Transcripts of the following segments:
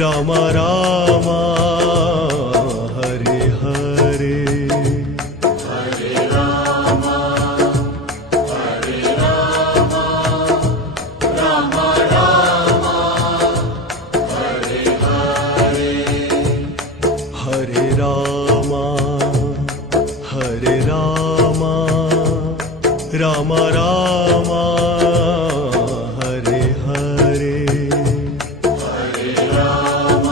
Ram Ram Hare Hare Hare Ram Ram Ram Hare Hare Hare Ram Hare Ram Ram Ram Hare Hare Hare Ram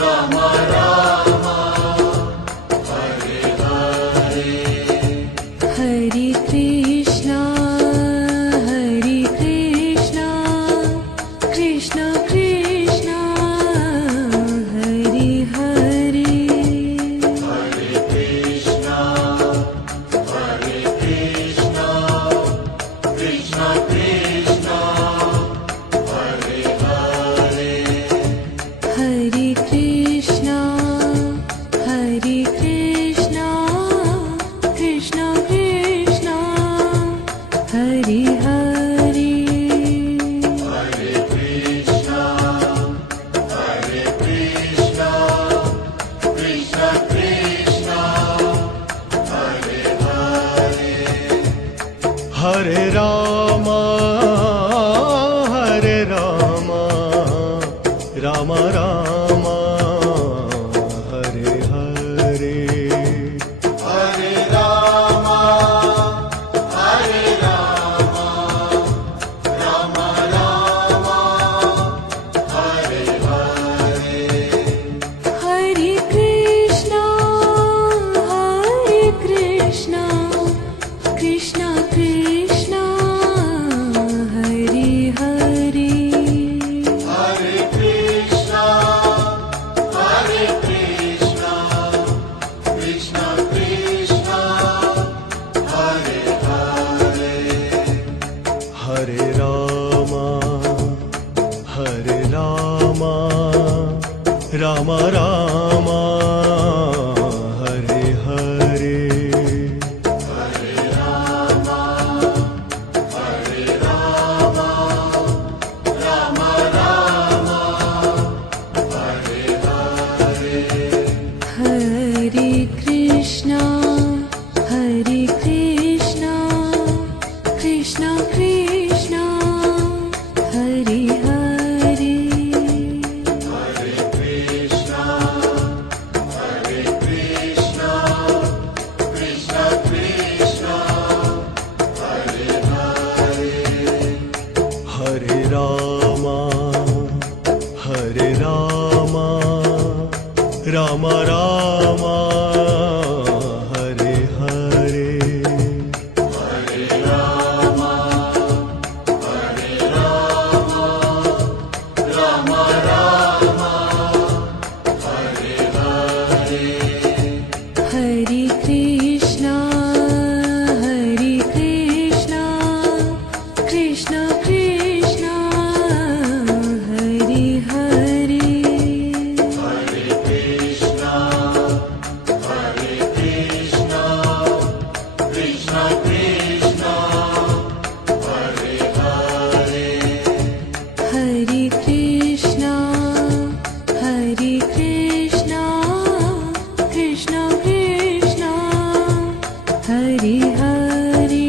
Ram Ram Hare Hare Hare Krishna Krishna Krishna Hare Hare Hare Krishna Krishna Krishna Hare Hare Hare Krishna Krishna Krishna Hare Hare Hare Krishna Krishna Krishna Hare Hare Hare Ram Ram Ram Hare Hare Hare Ram Ram Ram Hare Hare Hare Krishna Krishna Krishna Hare Hare Hare Krishna Krishna Krishna Hare Hare Hare Ram Ram Ram Hare Hare Hare Ram Ram Ram Hare Hare Hare Krishna Krishna Krishna Hare Hare Hare Krishna Krishna Krishna Hare Hare Hare Ram Ram Ram Hare Hare Hare Ram Ram Ram Hare Hare Hare Krishna Krishna Krishna Hare Hare Hare Krishna Krishna Krishna Hare Hare Hare Krishna Krishna Krishna Hare Hare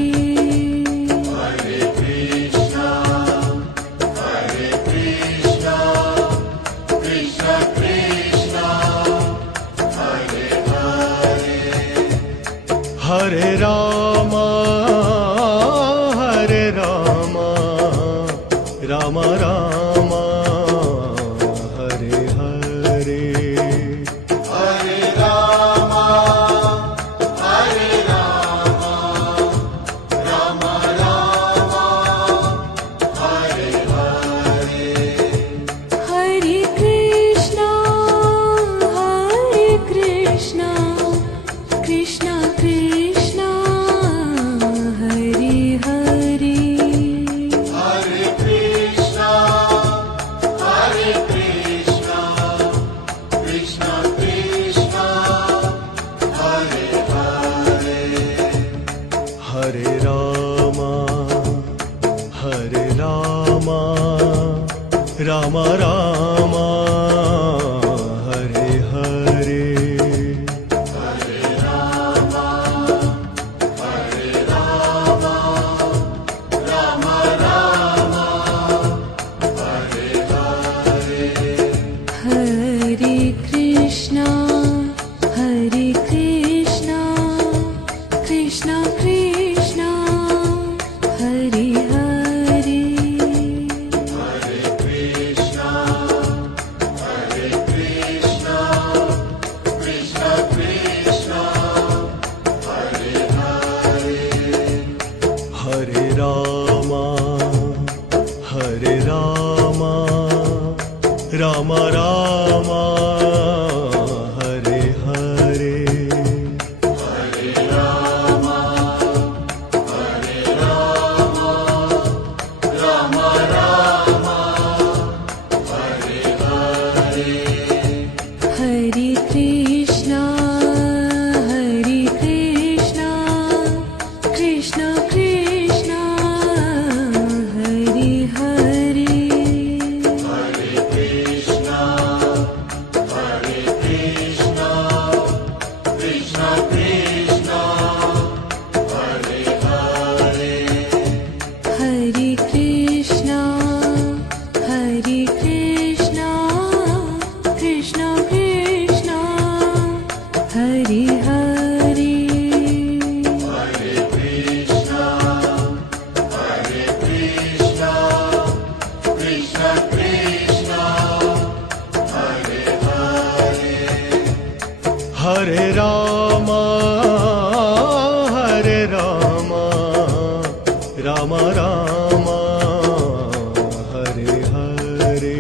Hare Krishna Krishna Krishna Hare Hare Hare Ram Ram Ram Hare Hare Hare Ram Ram Ram Hare Hare Hare Krishna Krishna Krishna Hare Hare Hare Krishna Krishna Krishna Hare Hare Hare Ram Ram Ram Hare Hare Hare Krishna Krishna Krishna Hare Hare Hare Ram Ram Ram Hare Hare Hare Krishna Krishna Krishna Hare Hare Hare Krishna Krishna Krishna Hare Hare Hare Ram Ram Ram Hare Hare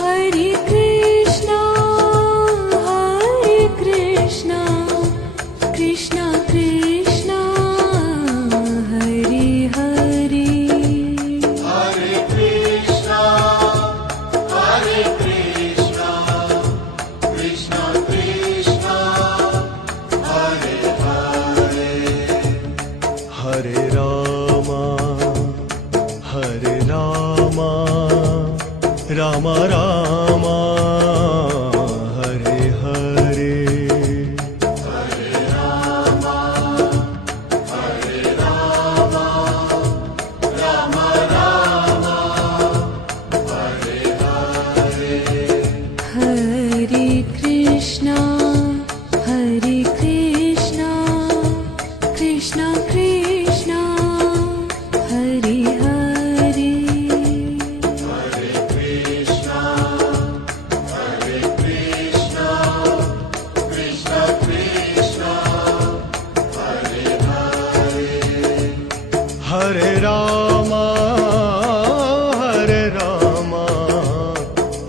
Hare Krishna Krishna Krishna Hare Hare Hare Ram Ram Ram Hare Hare Hare Krishna Krishna Krishna Hare Hare Hare Ram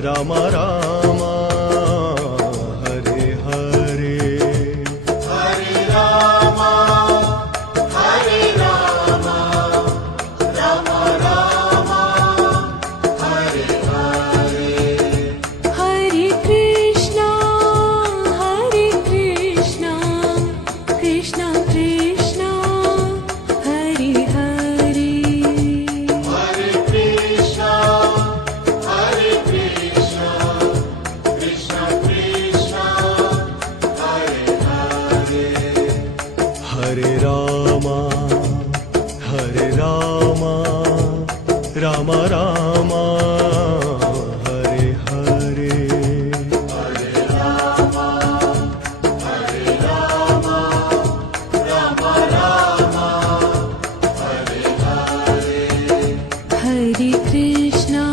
Ram Ram Hare Hare Hare Krishna Krishna Krishna Hare Hare Hare Ram Ram Ram Hare Hare Hare Krishna